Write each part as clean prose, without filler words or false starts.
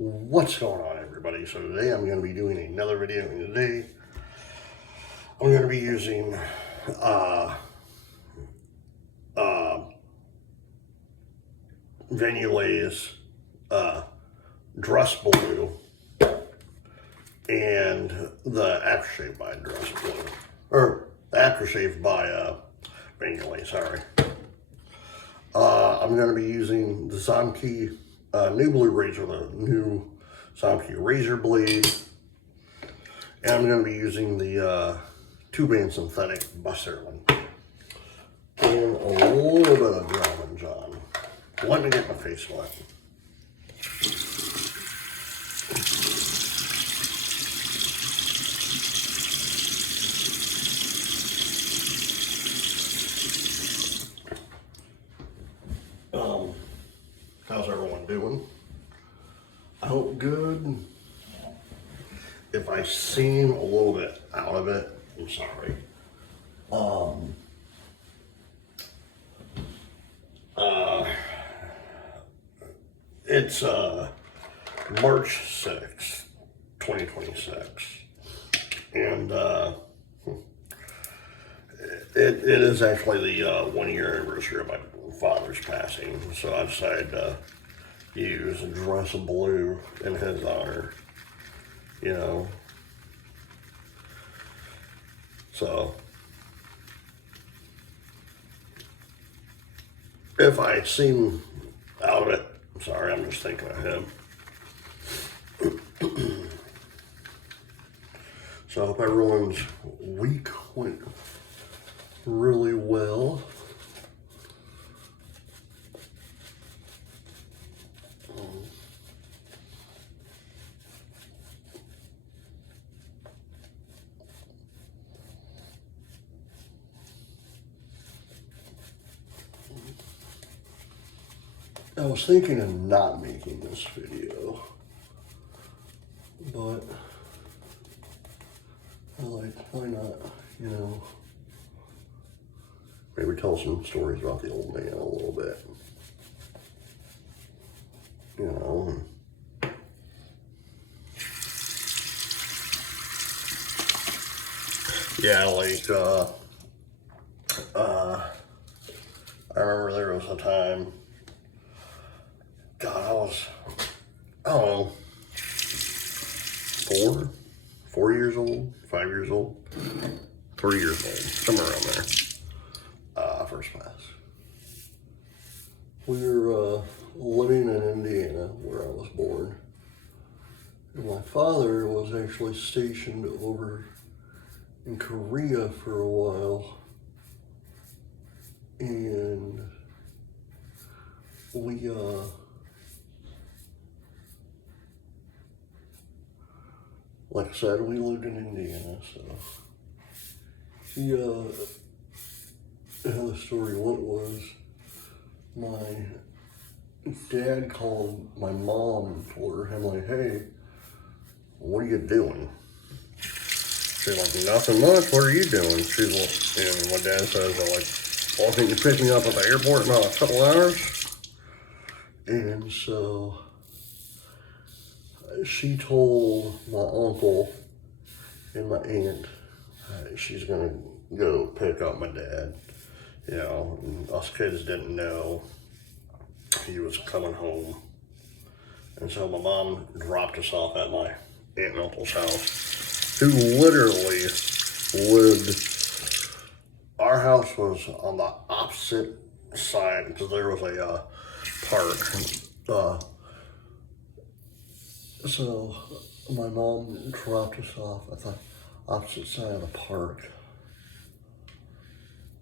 What's going on, everybody? So today I'm going to be doing another video, and today I'm going to be using Yulay's Dress Blue and the aftershave by Dress Blue, or the aftershave by Yulay, sorry. I'm going to be using the Zomkey new Blue razor, the new Zomkey razor blade, and I'm going to be using the 2-band synthetic buster one, and a little bit of Drum and John. Let me get my face wet. How's everyone doing? I hope good. If I seem a little bit out of it, I'm sorry. It's March 6th, 2026, and it is actually the 1-year anniversary of my father's passing, so I decided to use Dress Blue in his honor, you know. So if I seem out of it, I'm sorry, I'm just thinking of him. So I hope everyone's week went really well. I was thinking of not making this video, but why not, you know, maybe tell some stories about the old man a little bit, you know. Yeah, I remember there was a time, God, I don't know, 4 years old, 5 years old, 3 years old, somewhere around there, first class. We were living in Indiana, where I was born, and my father was actually stationed over in Korea for a while, and we like I said, we lived in Indiana, so how the story went was, my dad called my mom and told her, I'm like, hey, what are you doing? She's like, nothing much, what are you doing? She's like, and my dad says, well, can you pick me up at the airport in about a couple hours? And so she told my uncle and my aunt she's gonna go pick up my dad. You know, and us kids didn't know he was coming home. And so my mom dropped us off at my aunt and uncle's house, who literally lived, our house was on the opposite side, because there was a park. So my mom dropped us off at the opposite side of the park.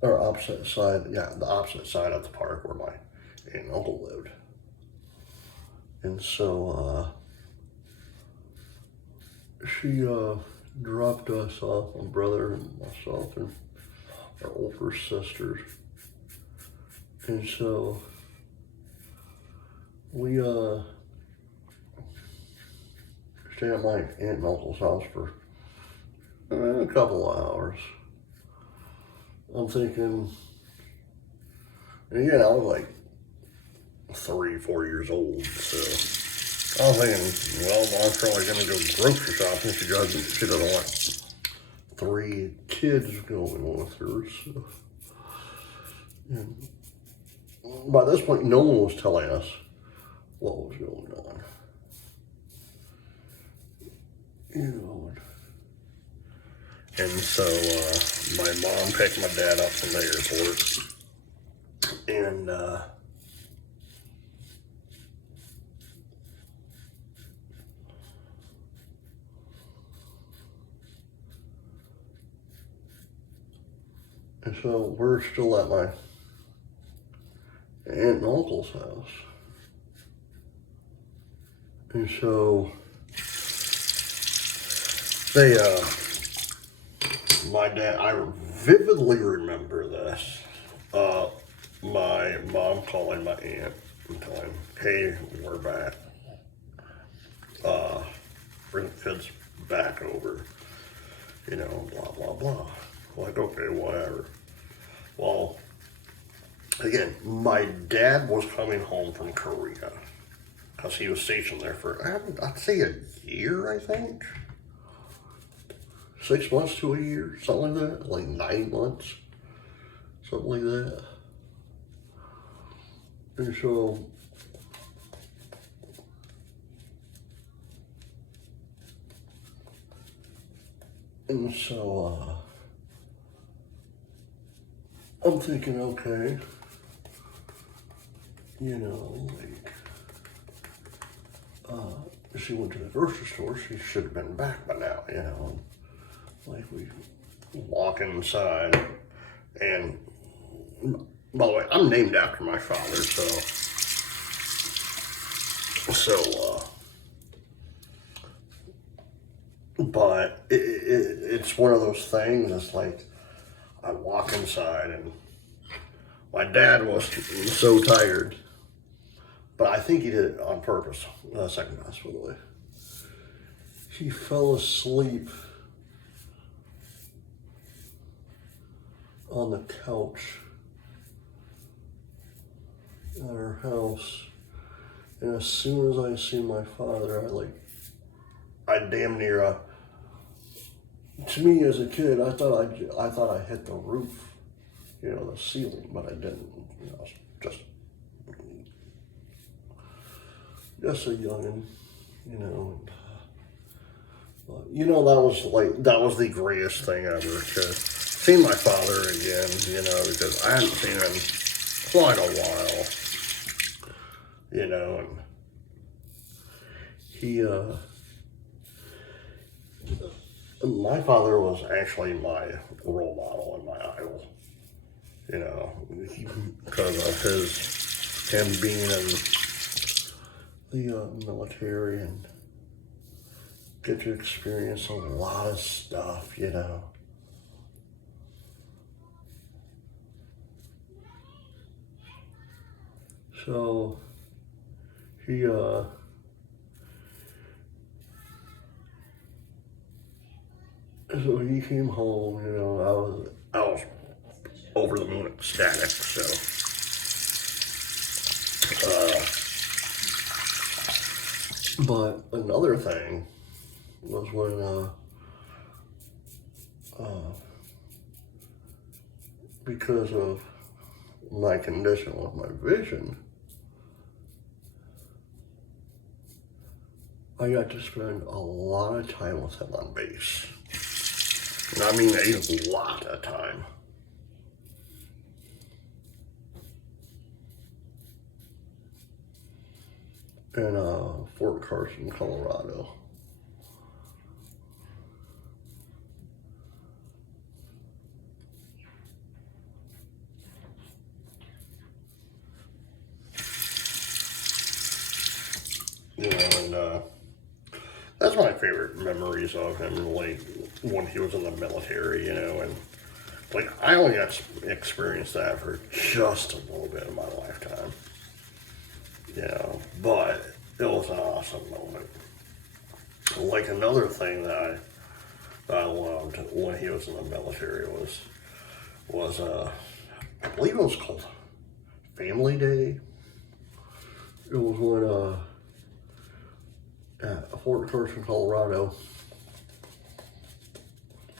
Or opposite side, yeah, the opposite side of the park where my aunt and uncle lived. And so she dropped us off, my brother and myself and our older sisters. And so we stayed at my aunt and uncle's house for a couple of hours. I'm thinking, and again, I was like 3, 4 years old, so I was thinking, well, Mom's probably gonna go grocery shopping. She doesn't want 3 kids going with her. So. And by this point, no one was telling us what was going on. You know. And so my mom picked my dad up from the airport, and so we're still at my aunt and uncle's house. And so they, my dad, I vividly remember this. My mom calling my aunt and telling, hey, we're back. Bring the kids back over, you know, blah, blah, blah. Like, okay, whatever. Well, again, my dad was coming home from Korea because he was stationed there for, I'd say a year, I think. 6 months to a year, something like that. Like 9 months, something like that. And so, I'm thinking, okay, you know, like, she went to the grocery store, she should have been back by now, you know. Like, we walk inside, and by the way, I'm named after my father, but it's one of those things. It's like I walk inside, and my dad was so tired, but I think he did it on purpose. Second pass, by the way. He fell asleep on the couch at our house, and as soon as I see my father, I damn near, to me as a kid, I thought I hit the roof, you know, the ceiling, but I didn't. You know, just a youngin', you know. You know, that was the greatest thing ever, to see my father again, you know, because I hadn't seen him quite a while, you know, and my father was actually my role model and my idol, you know, because of him being in the military and get to experience a lot of stuff, you know. So he came home, you know. I was over the moon ecstatic. So but another thing was when because of my condition with my vision, I got to spend a lot of time with him on base. And I mean a lot of time. In Fort Carson, Colorado. You know, and that's my favorite memories of him, like when he was in the military, you know, and like I only got to experience that for just a little bit of my lifetime, you know, but it was an awesome moment. Like another thing that I loved when he was in the military was I believe it was called Family Day. It was when at Fort Carson, Colorado,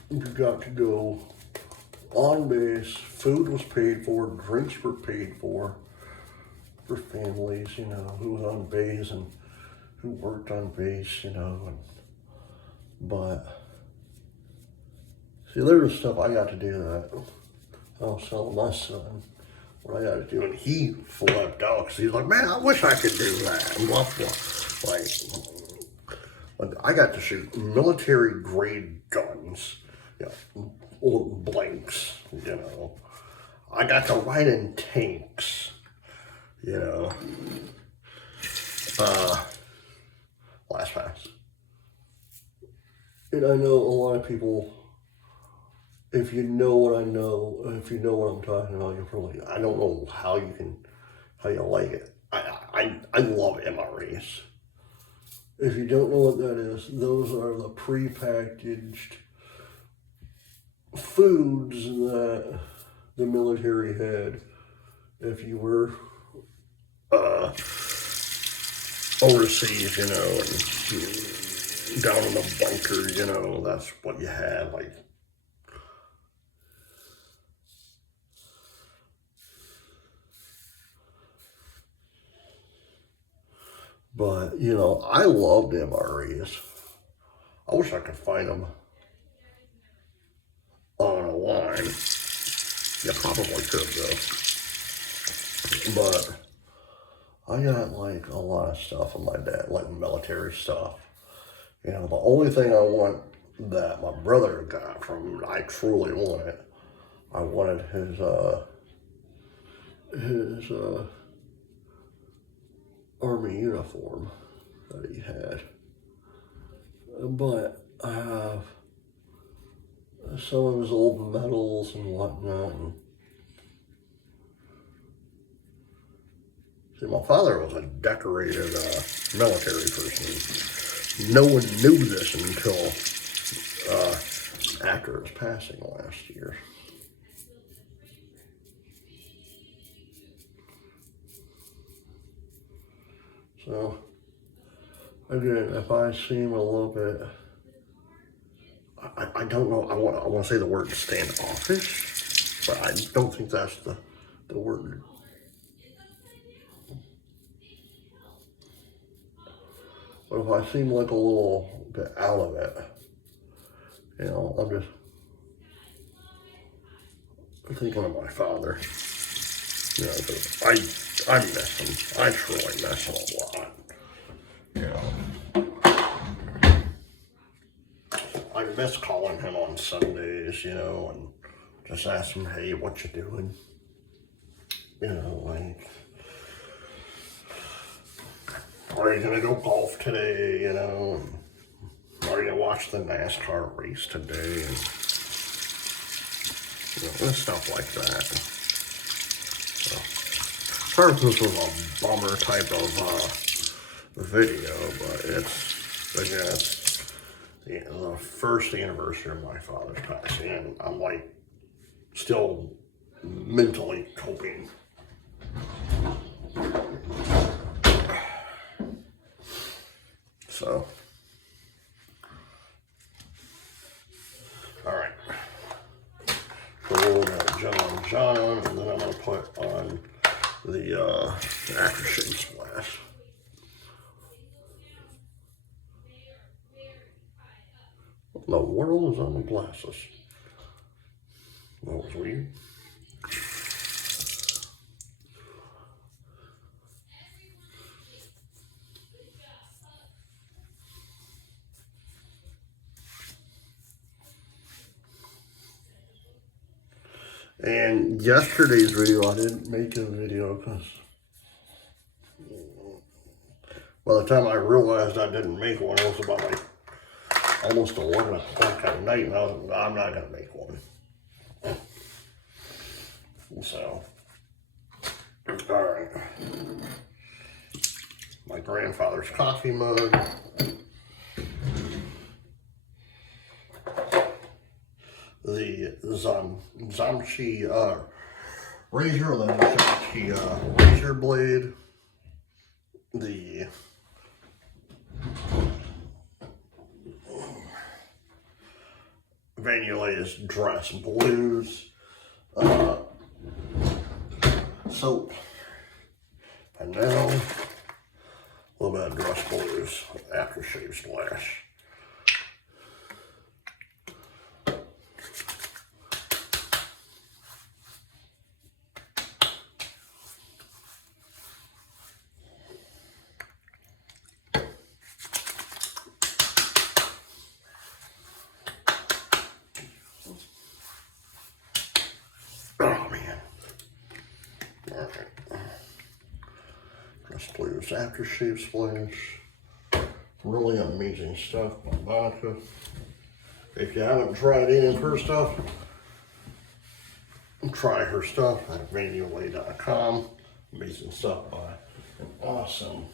you got to go on base. Food was paid for, drinks were paid for families, you know, who was on base and who worked on base, you know. But see, there was stuff I got to do that I was telling my son what I got to do, and he flipped out because he's like, "Man, I wish I could do that." And blah, blah. Like I got to shoot military grade guns, you know, blanks, you know. I got to ride in tanks, you know. Last pass. And I know a lot of people, if you know what I know, if you know what I'm talking about, you're probably, I don't know how you like it. I love MREs. If you don't know what that is, those are the prepackaged foods that the military had. If you were overseas, you know, and down in the bunker, you know, that's what you had, like. But, you know, I loved MREs. I wish I could find them on a line. Yeah, probably could, though. But I got, like, a lot of stuff on my dad, like military stuff. You know, the only thing I want that my brother got from, I truly want it. I wanted his Army uniform that he had. But I have some of his old medals and whatnot. And see, my father was a decorated military person. No one knew this until after his passing last year. So, again, if I seem a little bit, I don't know, I want to say the word standoffish, but I don't think that's the word. But if I seem like a little bit out of it, you know, I'm just thinking of my father. You know, I miss him. I truly miss him a lot. You know, I miss calling him on Sundays, you know, and just ask him, "Hey, what you doing?" You know, like, "Are you gonna go golf today?" You know, and, "Are you gonna watch the NASCAR race today?" And, you know, and stuff like that. So, sorry if this was a bummer type of video, but it's, again, it's the first anniversary of my father's passing, and I'm like still mentally coping. So, all right. So we'll John, and then I'm gonna put on the aftershave splash. What in the world is on the glasses? That was weird. And yesterday's video, I didn't make a video because by the time I realized I didn't make one, it was about like almost 11 o'clock at night, and I was like, I'm not gonna make one. So, all right. My grandfather's coffee mug. The Zamchi razor, the Zamchi razor blade. The Van Yulay's Dress Blues. Soap. And now, a little bit of Dress Blues aftershave splash. Oh man. Alright. Dress Blues aftershave splash. Really amazing stuff by Monica. If you haven't tried any of her stuff, try her stuff at vanulay.com. Amazing stuff by an awesome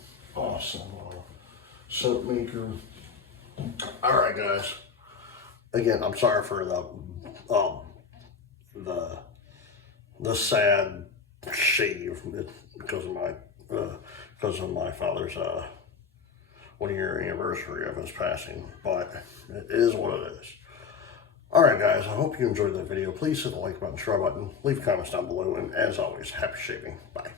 soap maker. Alright guys. Again, I'm sorry for the sad shave because of my father's 1 year anniversary of his passing, but it is what it is. Alright guys, I hope you enjoyed that video. Please hit the like button, subscribe button, leave comments down below, and as always, happy shaving. Bye.